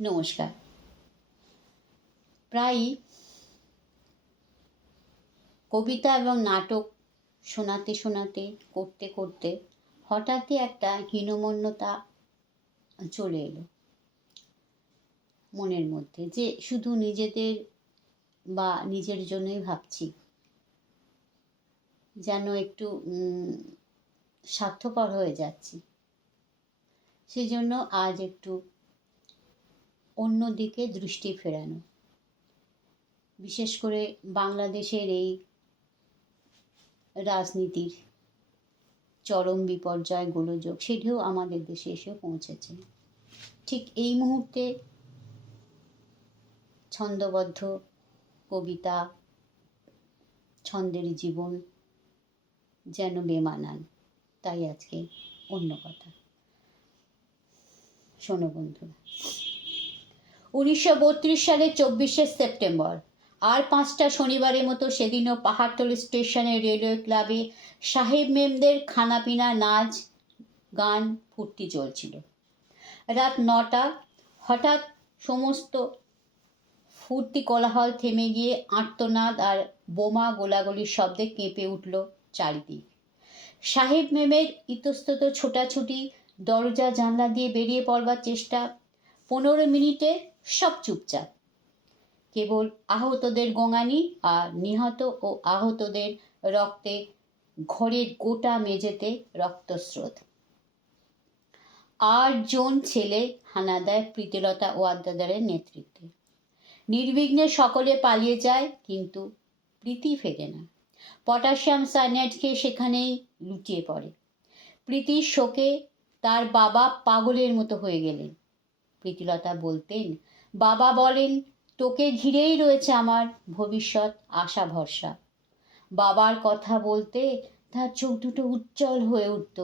নমস্কার। প্রায়ই কবিতা এবং নাটক শোনাতে শোনাতে, করতে করতে হঠাৎই একটা হীনমন্যতা চলে এলো মনের মধ্যে, যে শুধু নিজেদের বা নিজের জন্যই ভাবছি। যেন একটু স্বার্থপর হয়ে যাচ্ছি। সেজন্য আজ একটু অন্যদিকে দৃষ্টি ফেরানো। বিশেষ করে বাংলাদেশের এই রাজনীতির চরম বিপর্যয় গোলযোগ সেটিও আমাদের দেশে এসে পৌঁছেছে। ঠিক এই মুহূর্তে ছন্দবদ্ধ কবিতা, ছন্দের জীবন যেন বেমানান, তাই আজকে অন্য কথা। শোনো বন্ধুরা। উনিশশো বত্রিশ সালের চব্বিশে সেপ্টেম্বর। আর পাঁচটা শনিবারের মতো সেদিনও পাহাড়তলি স্টেশনের রেলওয়ে ক্লাবে সাহেব মেমদের খানাপিনা, নাচ, গান, ফুর্তি চলছিল। রাত নটা, হঠাৎ সমস্ত ফুর্তি কোলাহল থেমে গিয়ে আর্তনাদ আর বোমা গোলাগুলির শব্দে কেঁপে উঠল চারিদিক। সাহেব মেমের ইতস্তত ছোটাছুটি, দরজা জানলা দিয়ে বেরিয়ে পড়বার চেষ্টা পনেরো মিনিটে সব চুপচাপ। কেবল আহতদের গোঙানি আর নিহত ও আহতদের রক্তে ঘরের গোটা মেঝেতে রক্তস্রোত। আটজন ছেলে হানা দেয় প্রীতিলতা ও ওয়াদ্দাদারের নেতৃত্বে। নির্বিঘ্নে সকলে পালিয়ে যায়, কিন্তু প্রীতি ফেরে না। পটাশিয়াম সাইনাইড খেয়ে সেখানেই লুটিয়ে পড়ে। প্রীতির শোকে তার বাবা পাগলের মতো হয়ে গেলেন। প্রীতিলতা বলতেন। বাবা বলেন, তোকে ঘিরেই রয়েছে আমার ভবিষ্যৎ আশা ভরসা বাবার কথা বলতে তার চোখ দুটো উজ্জ্বল হয়ে উঠত।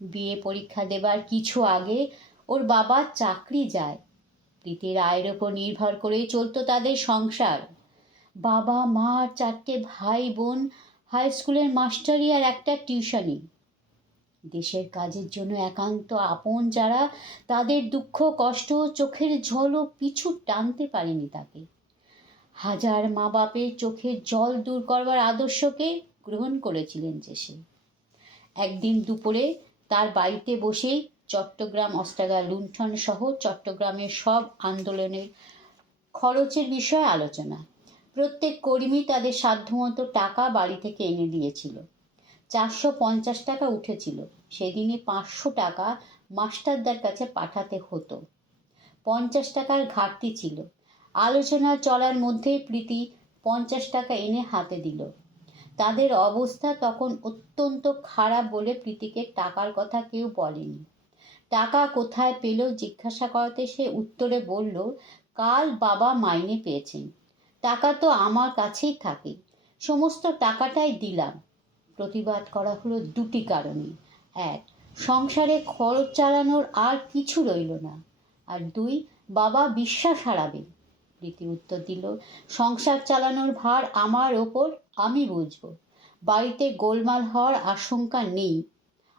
বিয়ে পরীক্ষা দেবার কিছু আগে ওর বাবা চাকরি যায়। প্রীতির আয়ের ওপর নির্ভর করেই চলতো তাদের সংসার। বাবা, মা চারটে ভাই বোন হাই স্কুলের মাস্টারি আর একটা টিউশনি। দেশের কাজের জন্য একান্ত আপন যারা, তাদের দুঃখ, কষ্ট, চোখের ঝলও পিছু টানতে পারেনি তাকে। হাজার মা বাপের চোখের জল দূর করবার আদর্শকে গ্রহণ করেছিলেন যে সে। একদিন দুপুরে তার বাড়িতে বসেই চট্টগ্রাম অস্ত্রাগার লুণ্ঠন সহ চট্টগ্রামের সব আন্দোলনের খরচের বিষয়ে আলোচনা। প্রত্যেক কর্মী তাদের সাধ্যমতো টাকা বাড়ি থেকে এনে দিয়েছিল। চারশো পঞ্চাশ টাকা উঠেছিল। সেদিনে পাঁচশো টাকা মাস্টারদার কাছে পাঠাতে হতো। পঞ্চাশ টাকার ঘাটতি ছিল। আলোচনা চলার মধ্যেই প্রীতি পঞ্চাশ টাকা এনে হাতে দিল। তাদের অবস্থা তখন অত্যন্ত খারাপ বলে প্রীতিকে টাকার কথা কেউ বলেনি। টাকা কোথায় পেল জিজ্ঞাসা করাতে সে উত্তরে বলল, কাল বাবা মাইনে পেয়েছেন। টাকা তো আমার কাছেই থাকে। সমস্ত টাকাটাই দিলাম। প্রতিবাদ করা হলো দুটি কারণে এক, সংসারে খরচ চালানোর আর কিছু রইল না। আর দুই, বাবা বিশ্বাস হারাবে। রীতি উত্তর দিল, সংসার চালানোর ভার আমার ওপর আমি বুঝব। বাড়িতে গোলমাল হওয়ার আশঙ্কা নেই।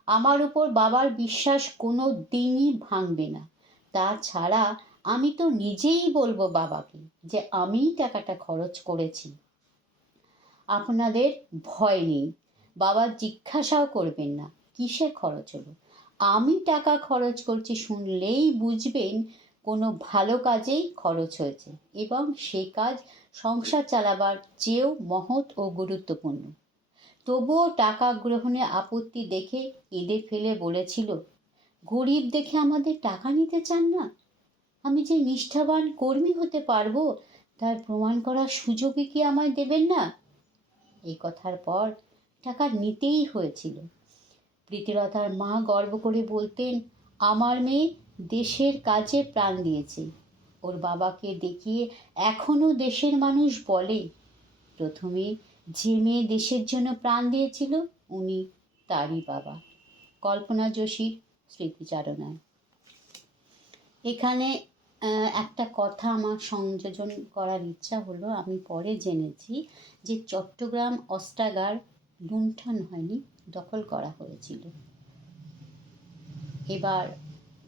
আমার উপর বাবার বিশ্বাস কোনো দিনই ভাঙবে না। তাছাড়া আমি তো নিজেই বলব বাবাকে যে আমিই টাকাটা খরচ করেছি। আপনাদের ভয় নেই। বাবা জিজ্ঞাসাও করবেন না। কিসে খরচ হলো? আমি টাকা খরচ করছি শুনলেই বুঝবেন কোনো ভালো কাজেই খরচ হয়েছে এবং সে কাজ সংসার চালাবার চেয়েও মহৎ ও গুরুত্বপূর্ণ। তবুও টাকা গ্রহণে আপত্তি দেখে কেঁদে ফেলে বলেছিল, গরিব দেখে আমাদের টাকা নিতে চান না? আমি যে নিষ্ঠাবান কর্মী হতে পারব, তার প্রমাণ করার সুযোগই কি আমায় দেবেন না? এই কথার পর টাকা নিতেই হয়েছিল। প্রীতিলতার মা গর্ব করে বলতেন, আমার মেয়ে দেশের কাজে প্রাণ দিয়েছে। ওর বাবাকে দেখিয়ে এখনও দেশের মানুষ বলে। প্রথমে যে মেয়ে দেশের জন্য প্রাণ দিয়েছিল, উনি তারই বাবা। কল্পনা যোশীর স্মৃতিচারণায়। এখানে একটা কথা আমার সংযোজন করার ইচ্ছা হলো, আমি পরে জেনেছি যে চট্টগ্রাম অস্ত্রাগার লুণ্ঠন হয়নি, দখল করা হয়েছিল। এবার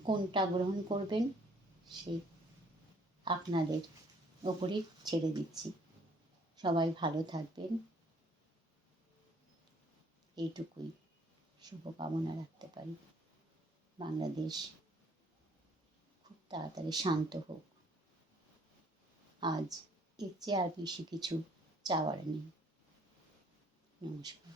কোনটা গ্রহণ করবেন, সে আপনাদের ওপরই ছেড়ে দিচ্ছি। সবাই ভালো থাকবেন। এইটুকুই শুভকামনা রাখতে পারি। বাংলাদেশ খুব তাড়াতাড়ি শান্ত হোক। আজ এর চেয়ে আর বেশি কিছু চাওয়ার নেই। নমস্কার